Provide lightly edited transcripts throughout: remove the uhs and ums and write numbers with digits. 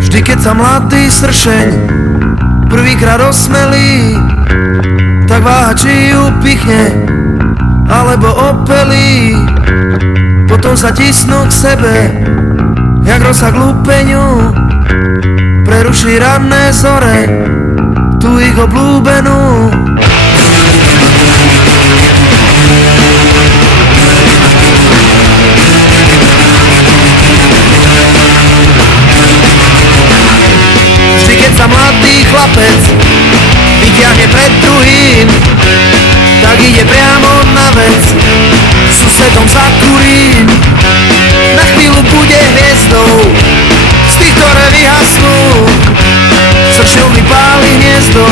Vždy keď sa mladý sršeň prvýkrát osmelí, tak váha či ju pichne alebo opelí. Potom sa tisnú k sebe jak rozsah lúpeňu, preruší ranné zore tú ich obľúbenú. Vždy keď sa mladý chlapec vyťahne pred druhým, tak ide priamo na vec, susedom za kurín. Na chvíľu bude hviezdou z tých, ktoré vyhasnú. Sršňou vypáli hniezdo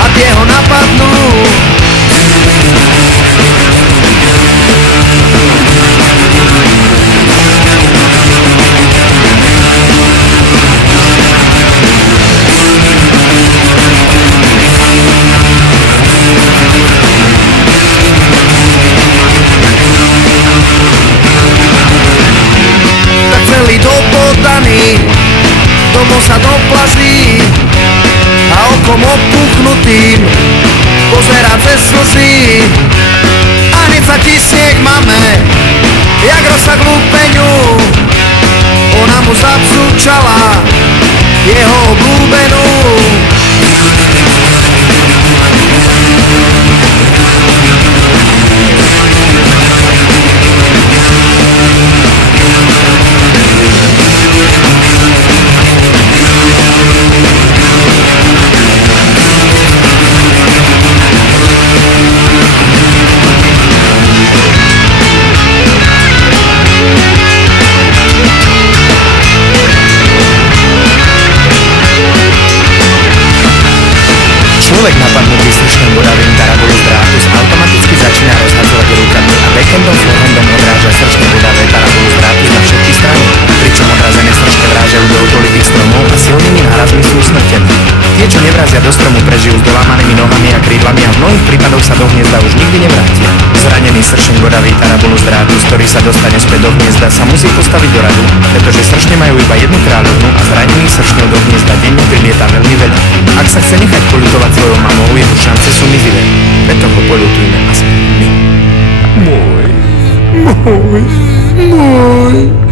a tie ho napadnú. Dopodaný, domov sa doplazí a okom opuchnutým pozerá cez slzy. A hneď sa tisne k mame, jak rozsah k lúpeňu. Ona mu zapsúčala jeho obľúbenú. Človek napadnutý slušným bodavým tarabulu z drátu automaticky začína rozhadzovať rukami a backendom forehandom odráža srčne bodavé tarabulu z drátu na všetky strany, pričom odrazené srčne vrážajú do okolitých stromov a silnými nárazmi sú usmrtené. Tie, čo nevrazia do stromu, prežijú s dolámanými nohami a krídlami a v mnohých prípadoch sa do hniezda už nikdy nevrátia. Zranený sršeň bodavý tarabulu z drátu, z ktorý sa dostane späť do hniezda, sa musí postaviť do radu, pretože sršne majú iba jednu kráľovnu a zranených sršňov do hniezda denne prilieta veľmi veľa. Ak sa chce nechať poľutovať svojou mamou, jeho šance sú mizivé. Preto ho poľutujme aspoň my. Môj.